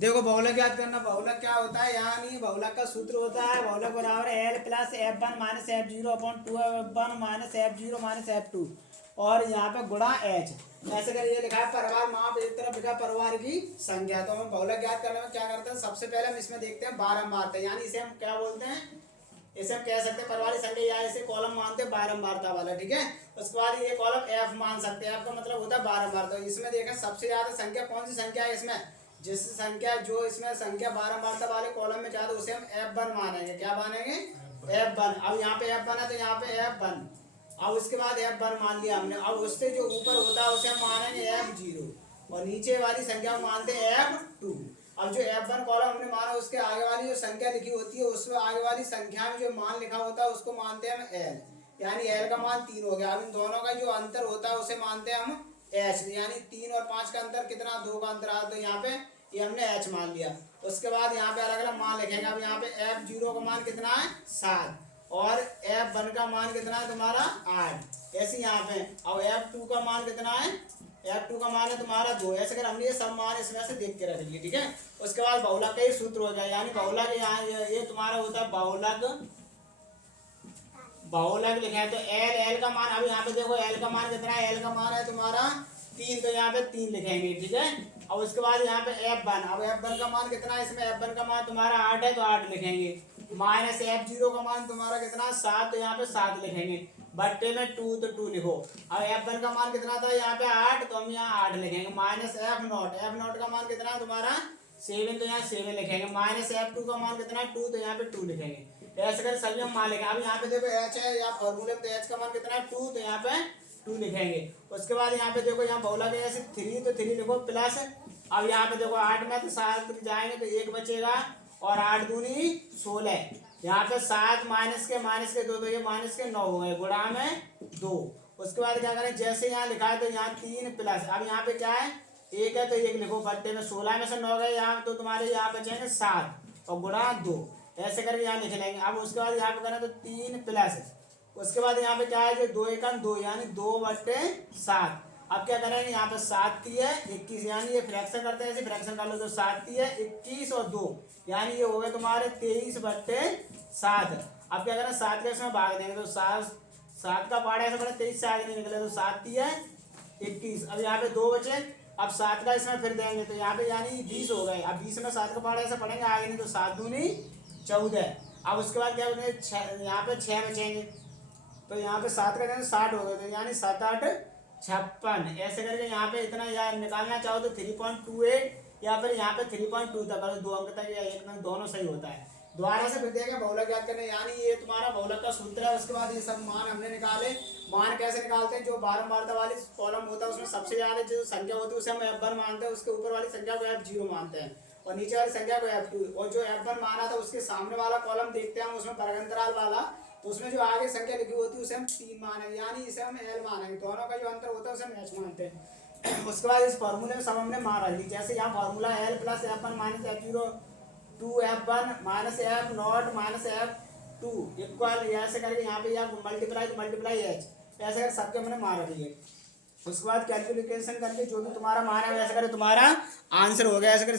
देखो बहुलक याद करना। बहुलक क्या होता है, यानी बहुलक का सूत्र होता है बहुलक बराबर L plus F one minus F zero upon two F one minus F zero minus F two और यहाँ पे गुणा एच। ऐसे कर ये लिखा है परिवार माप, एक तरफ लिखा परिवार की संख्या। तो हम बहुलक याद करने में क्या करते हैं, सबसे पहले हम इसमें देखते हैं बारंबारता, यानी इसे हम क्या बोलते हैं, इसे हम कह सकते हैं परिवार संख्या या इसे कॉलम मानते हैं बारंबारता वाला। ठीक है, उसके बाद ये कॉलम एफ मान सकते हैं, एफ का मतलब होता है बारंबारता। इसमें देखें सबसे ज्यादा संख्या कौन सी संख्या है, इसमें जिस संख्या जो इसमें संख्या बारंबारता वाले कॉलम में ज्यादा उसे हम एफ वन मानेंगे। क्या मानेंगे, एफ वन। अब यहाँ पे एफ वन है तो यहाँ पे एफ वन, अब उसके बाद एफ वन मान लिया हमने। अब उससे जो ऊपर होता है उसे हम मानेंगे एफ जीरो और नीचे वाली संख्या मानते हैं एफ टू। अब जो एफ वन कॉलम हमने माना उसके आगे वाली जो संख्या लिखी होती है उसमें आगे वाली संख्या में जो मान लिखा होता है उसको मानते हैं हम एल, यानी एल का मान 3 हो गया। अब इन दोनों का जो अंतर होता है उसे मानते हैं हम एच, यानी 3 और 5 का अंतर कितना, 2 का अंतर आ, तो यहाँ पे ये हमने एच मान लिया। उसके बाद यहाँ पे अलग अलग मान लिखेंगे। अब यहाँ पे एफ जीरो का मान कितना है 7 और एफ वन का मान कितना है तुम्हारा 8। ऐसे यहाँ पे अब एफ टू का मान कितना है, एफ टू का मान है तुम्हारा 2। ऐसे कर हमने ये सब मान इसमें से देख के रख लिए। ठीक है, उसके बाद बहुलक का ही सूत्र हो जाए, यानी बहुलक यहाँ ये तुम्हारा होता है बहुलक, बहुलक लिखे हैं तो एल, एल का मान, अब यहाँ पे देखो एल का मान कितना है, एल का मान है तुम्हारा 3, तो यहाँ पे 3 लिखेंगे। ठीक है, और उसके बाद यहाँ पे एफ वन, अब एफ वन का मान कितना है, इसमें एफ वन का मान तुम्हारा 8 है तो 8 लिखेंगे। माइनस एफ जीरो का मान तुम्हारा कितना 7, तो यहाँ पे 7 लिखेंगे। बट्टे में 2 तो 2 लिखो। अब एफ वन का मान कितना था यहाँ पे 8, तो हम यहाँ 8 लिखेंगे। Minus F not, F not का मान कितना है तुम्हारा 7, तो यहाँ 7 लिखेंगे। माइनस एफ टू का मान कितना है 2, तो यहाँ पे 2 लिखेंगे। ऐसे कर सभी हम मान लेंगे। अब यहाँ पे देखो एच है या फॉर्मूले में, तो एच का मान कितना है 2, तो यहाँ पे 2 लिखेंगे। उसके बाद यहाँ पे देखो यहाँ बहुलक है ऐसे 3, तो 3 लिखो प्लस। अब यहाँ पे देखो 8 में तो 7 जाएंगे तो 1 बचेगा और 8 दूनी 16। यहाँ पे 7 माइनस के 2, तो ये माइनस के 9 हो गए, गुणा में 2। उसके बाद क्या करें, जैसे यहाँ लिखा है तो यहाँ 3 प्लस, अब यहाँ पे क्या है 1 है तो 1 लिखो, बट्टे में 16 में से 9 गए यहाँ, तो तुम्हारे यहाँ बचेंगे 7 और गुणा 2। ऐसे करके यहाँ लिख लेंगे। अब उसके बाद यहाँ पे करें तो 3 प्लस, उसके बाद यहाँ पे क्या है जो 2 एकम 2, यानी 2/7। अब क्या करेंगे, यहाँ पे 7 3 है 21, यानी ये फ्रैक्शन करते हैं, ऐसे फ्रैक्शन कर लो तो 7 3 है 21 और 2, यानी ये हो गए तुम्हारे 23/7। अब क्या करें 7 के इसमें भाग देंगे तो 7 का पार्ट ऐसे बड़े 23 से आगे नहीं निकले, तो 7 3 है 21। अब यहाँ पे 2 बचे, अब 7 का इसमें फिर देंगे तो यहाँ पे यानी 20 हो गए। अब 20 में 7 का पार्ट ऐसे पढ़ेंगे आगे नहीं, तो 7 दूनी 14। अब उसके बाद क्या करेंगे, यहाँ पे 6 बचेंगे, तो यहाँ पे 7 का देंगे 60 हो गए, तो यानी 7 8 56। ऐसे करके यहाँ पे इतना यार निकालना चाहो तो 3.28 या फिर यहाँ पे 3.2 तक करो, 2 अंक तक या 1 अंक दोनों सही होता है। दोबारा से फिर देखें बहुलक याद करने, यानी ये तुम्हारा बहुलक का सूत्र है। उसके बाद ये सब मान हमने निकाले। मान कैसे निकालते हैं, जो बारंबारता वाली कॉलम होता है उसमें सबसे ज्यादा जो संख्या होती है उसे हम F1 मानते हैं, उसके ऊपर वाली संख्या को F0 मानते हैं और नीचे वाली संख्या को F2। और जो F1 माना था उसके सामने वाला कॉलम देखते हैं हम, उसमें वर्गंतराल वाला, तो उसमें जो आगे संख्या लिखी होती है उसे हम 3 मानेंगे, यानी इसे हम L मानेंगे। दोनों का जो अंतर होता है उसे हम H मानते हैं। उसके बाद इस फॉर्मूले में सब हमने मान रख ली, जैसे यहाँ formula L plus F1 minus F0 2F1 minus F not minus F2 equal, ऐसे करके यहाँ पे यहाँ मल्टीप्लाई H, ऐसे कर सबके हमने मान रख लिए। उसके बाद कैलकुलेशन करके जो भी तुम्हारा मान है वैसे करे तुम्हारा आंसर हो गया। ऐसे कर